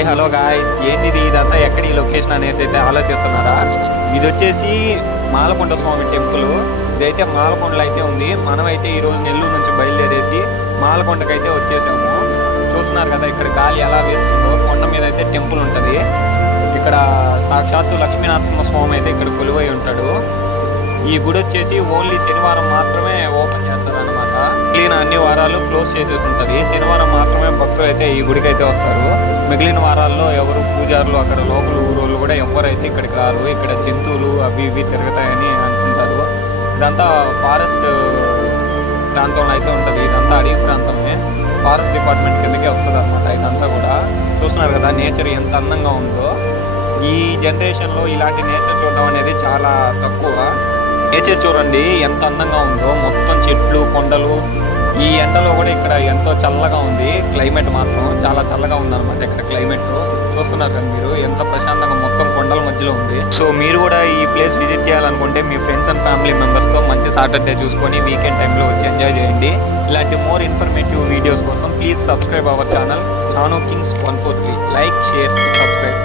Hi hello guys, ఏంది ఇదంతా ఎక్కడ ఈ లొకేషన్ అనేసి అయితే ఆలోచిస్తున్నారా? ఇది వచ్చేసి మాలకొండ స్వామి టెంపుల్. ఇదైతే మాలకొండలో అయితే ఉంది. మనమైతే ఈరోజు నెల్లూరు నుంచి బయలుదేరేసి మాలకొండకి అయితే వచ్చేసాము. చూస్తున్నారు కదా ఇక్కడ గాలి ఎలా వేస్తుందో. కొండ మీద అయితే టెంపుల్ ఉంటుంది. ఇక్కడ సాక్షాత్తు లక్ష్మీనరసింహ స్వామి అయితే ఇక్కడ కొలువై ఉంటాడు. ఈ గుడి వచ్చేసి ఓన్లీ శనివారం మాత్రమే ఓపెన్ చేస్తారు అనమాట. మిగిలిన అన్ని వారాలు క్లోజ్ చేసేసి ఉంటుంది. శనివారం మాత్రమే భక్తులు అయితే ఈ గుడికి అయితే వస్తారు. మిగిలిన వారాల్లో ఎవరు పూజారులు అక్కడ లోకల్ ఊరోళ్ళు కూడా ఎవరైతే ఇక్కడికి రారు. ఇక్కడ జంతువులు అవి ఇవి తిరుగుతాయని అనుకుంటారు. ఇదంతా ఫారెస్ట్ ప్రాంతంలో అయితే ఉంటుంది. ఇదంతా అడవి ప్రాంతమే. ఫారెస్ట్ డిపార్ట్మెంట్ కిందకే వస్తుంది అనమాట. ఇదంతా కూడా చూస్తున్నారు కదా నేచర్ ఎంత అందంగా ఉందో. ఈ జనరేషన్లో ఇలాంటి నేచర్ చూడడం అనేది చాలా తక్కువ. నేచర్ చూడండి ఎంత అందంగా ఉందో. మొత్తం చెట్లు కొండలు. ఈ ఎండలో కూడా ఇక్కడ ఎంతో చల్లగా ఉంది. క్లైమేట్ మాత్రం చాలా చల్లగా ఉందన్నమాట ఇక్కడ క్లైమేట్. చూస్తున్నారు కదా మీరు ఎంత ప్రశాంతంగా మొత్తం కొండల మధ్యలో ఉంది. సో మీరు కూడా ఈ ప్లేస్ విజిట్ చేయాలనుకుంటే మీ ఫ్రెండ్స్ అండ్ ఫ్యామిలీ మెంబర్స్తో మంచి సాటర్డే చూసుకొని వీకెండ్ టైంలో వచ్చి ఎంజాయ్ చేయండి. ఇలాంటి మోర్ ఇన్ఫర్మేటివ్ వీడియోస్ కోసం ప్లీజ్ సబ్స్క్రైబ్ అవర్ ఛానల్ చానో కింగ్స్ 143. Like, share, subscribe.